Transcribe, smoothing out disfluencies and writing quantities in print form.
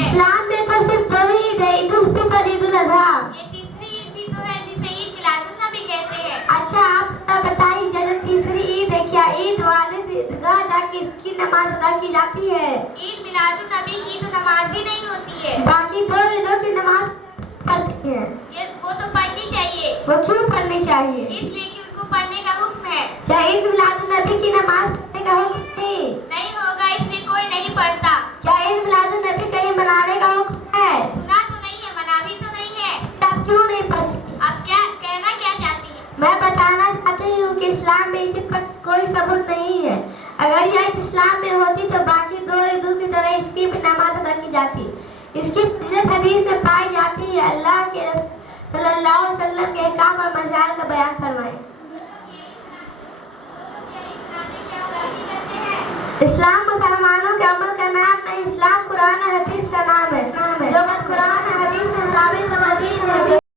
है। इस्लाम में तो सिर्फ दो ही ईद है, ईद उल फितर, ईद उल अजहा। ये तीसरी ईद भी तो है जिसे ईद मिलादुन नबी कहते हैं। अच्छा आप बताइए, जो तीसरी ईद है, क्या ईद वालिद ईदगाह जाके इसकी नमाज अदा की जाती है? ईद मिलादुन नबी की तो नमाज ही नहीं होती है। बाकी दो ईदों की नमाज पढ़ते हैं। ये वो तो पढ़नी चाहिए। वो क्यों पढ़नी चाहिए? इसलिए कि उनको पढ़ने का हुक्म है। क्या ईद मिलादुन नबी की नमाज पढ़ने का हुक्म नहीं होगा, इसलिए कोई नहीं पढ़ता। क्या ईद मिलादुन नबी कहीं मनाने का हुक्म है? सुना तो नहीं है, मना भी तो नहीं है। आप क्यों नहीं पढ़ती? आप क्या कहना क्या चाहती हैं? मैं बताना चाहती हूँ कि इस्लाम में इसी पर कोई सबूत नहीं है। अगर यह इस्लाम में होती तो बाकी दो ईदों की तरह इसकी भी नमाज अदा की जाती। इसकी फजीलत हदीस में पाई जाती है। अल्लाह के रसूल सल्लल्लाहु अलैहि वसल्लम के अहकाम और मसाइल का बयान फरमाएं। इस्लाम मुसलमानों के अमल का नाम नहीं, इस्लाम कुरान और